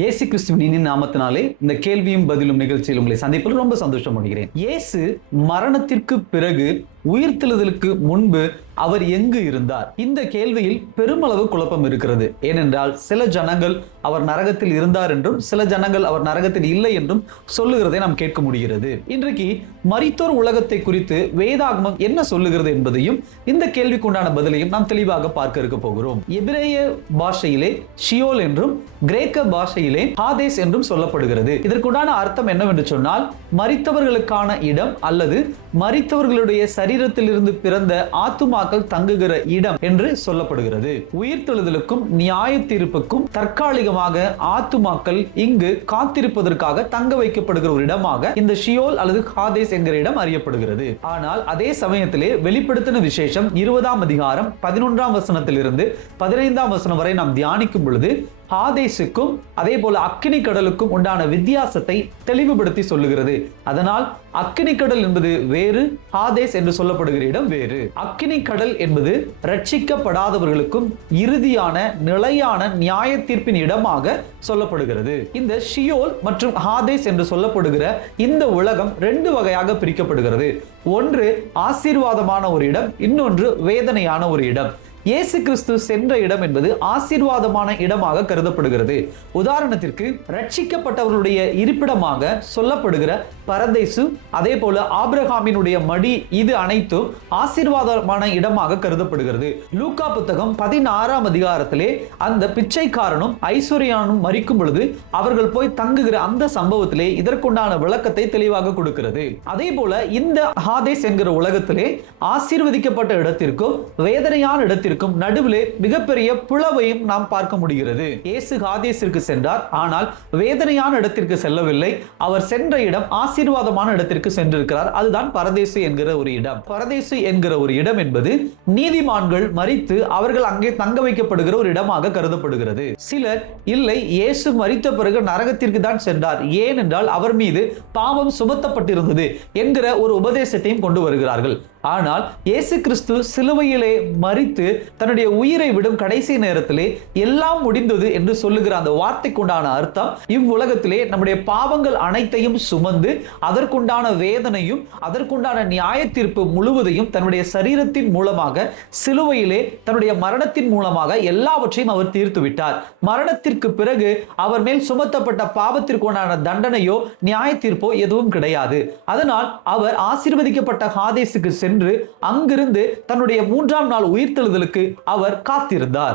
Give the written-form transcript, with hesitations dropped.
இயேசு கிறிஸ்துவின் நாமத்தினாலே இந்த கேள்வியும் பதிலும் நிகழ்ச்சியில் உங்களை சந்திப்பதில் ரொம்ப சந்தோஷம் அடைகிறேன். இயேசு மரணத்திற்கு பிறகு உயிர்த்தெழுதலுக்கு முன்பு அவர் எங்கு இருந்தார்? இந்த கேள்வியில் பெருமளவு குழப்பம் இருக்கிறது. ஏனென்றால் சில ஜனங்கள் அவர் நரகத்தில் இருந்தார் என்றும் சில ஜனங்கள் அவர் நரகத்தில் இல்லை என்றும் சொல்லுகிறதை நாம் கேட்க முடிகிறது. இன்றைக்கு மரித்தோர் உலகத்தை குறித்து வேதாகமம் என்ன சொல்லுகிறது என்பதையும் இந்த கேள்விக்குண்டான பதிலையும் நாம் தெளிவாக பார்க்க இருக்க போகிறோம். எபிரேய பாஷையிலே ஷியோல் என்றும் கிரேக்க பாஷையிலே ஹாதேஸ் என்றும் சொல்லப்படுகிறது. இதற்குண்டான அர்த்தம் என்னவென்று சொன்னால், மரித்தவர்களுக்கான இடம் அல்லது மரித்தவர்களுடைய சரீரத்தில் இருந்து பிறந்த ஆத்துமாக்கள் தங்குகிற இடம் என்று சொல்லப்படுகிறது. உயிர்த்தெழுதலுக்கும் நியாய தீர்ப்புக்கும் தற்காலிகமாக ஆத்துமாக்கள் இங்கு காத்திருப்பதற்காக தங்க வைக்கப்படுகிற ஒரு இடமாக இந்த ஷியோல் அல்லது ஹாதேஸ் என்கிற இடம் அறியப்படுகிறது. ஆனால் அதே சமயத்திலே வெளிப்படுத்தின விசேஷம் 20ஆம் அதிகாரம் 11ஆம் வசனத்திலிருந்து 15ஆம் வசனம் வரை நாம் தியானிக்கும் பொழுது ஹாதேஸுக்கும் அதே போல அக்கினி கடலுக்கும் உண்டான வித்தியாசத்தை தெளிவுபடுத்தி சொல்லுகிறது. அதனால் அக்கினி கடல் என்பது வேறு, ஹாதேஸ் என்று சொல்லப்படுகிற இடம் வேறு. அக்கினி கடல் என்பது ரட்சிக்கப்படாதவர்களுக்கும் இறுதியான நிலையான நியாய தீர்ப்பின் இடமாக சொல்லப்படுகிறது. இந்த ஷியோல் மற்றும் ஹாதேஸ் என்று சொல்லப்படுகிற இந்த உலகம் ரெண்டு வகையாக பிரிக்கப்படுகிறது. ஒன்று ஆசீர்வாதமான ஒரு இடம், இன்னொன்று வேதனையான ஒரு இடம். இயேசு கிறிஸ்து சென்ற இடம் என்பது ஆசீர்வாதமான இடமாக கருதப்படுகிறது. உதாரணத்திற்கு ரட்சிக்கப்பட்டவர்களுடைய இருப்பிடமாக சொல்லப்படுகிற பரதேசு, அதே போல ஆபிரகாமினுடைய மடி, இது அனைத்தும் ஆசீர்வாதமான இடமாக கருதப்படுகிறது. லூக்கா புத்தகம் 16ஆம் அதிகாரத்திலே அந்த பிச்சைக்காரனும் ஐஸ்வர்யானும் மரிக்கும் பொழுது அவர்கள் போய் தங்குகிற அந்த சம்பவத்திலே இதற்குண்டான விளக்கத்தை தெளிவாக கொடுக்கிறது. அதே போல இந்த ஹாதேஸ் என்கிற உலகத்திலே ஆசீர்வதிக்கப்பட்ட இடத்திற்கும் வேதனையான இடத்திற்கும் நடுவிலே மிகப்பெரிய பிளவையும் நாம் பார்க்க முடிகிறது. இயேசு ஹாதேஸிற்கு சென்றார், ஆனால் வேதனையான இடத்திற்கு செல்லவில்லை. அவர் சென்ற இடம் ஆசீர்வாதமான இடத்திற்கு சென்றிருக்கிறார். அதுதான் பரதேசு என்கிற ஒரு இடம். பரதேசு என்கிற ஒரு இடம் என்பது நீதிமான்கள் மரித்து அவர்கள் அங்கே தங்க வைக்கப்படுகிற ஒரு இடமாக கருதப்படுகிறது. சிலர் இல்லை, இயேசு மரித்த பிறகு நரகத்திற்கு தான் சென்றார், ஏனென்றால் அவர் மீது பாவம் சுமத்தப்பட்டிருந்தது என்கிற ஒரு உபதேசத்தையும் கொண்டு வருகிறார்கள். ஆனால் இயேசு கிறிஸ்து சிலுவையிலே மரித்து தன்னுடைய உயிரை விடும் கடைசி நேரத்திலே எல்லாம் முடிந்தது என்று சொல்லுகிற அந்த வார்த்தைக்குண்டான அர்த்தம், இவ்வுலகத்திலே நம்முடைய பாவங்கள் அனைத்தையும் சுமந்து அதற்குண்டான வேதனையும் அதற்குண்டான நியாய தீர்ப்பு முழுவதையும் தன்னுடைய சரீரத்தின் மூலமாக சிலுவையிலே தன்னுடைய மரணத்தின் மூலமாக எல்லாவற்றையும் அவர் தீர்த்து விட்டார். மரணத்திற்கு பிறகு அவர் மேல் சுமத்தப்பட்ட பாவத்திற்குண்டான தண்டனையோ நியாய தீர்ப்போ எதுவும் கிடையாது. அதனால் அவர் ஆசீர்வதிக்கப்பட்ட ஹாதேஸுக்கு சென்று அங்கிருந்து தன்னுடைய 3ஆம் நாள் உயிர்த்தெழுதலுக்கு அவர் காத்திருந்தார்.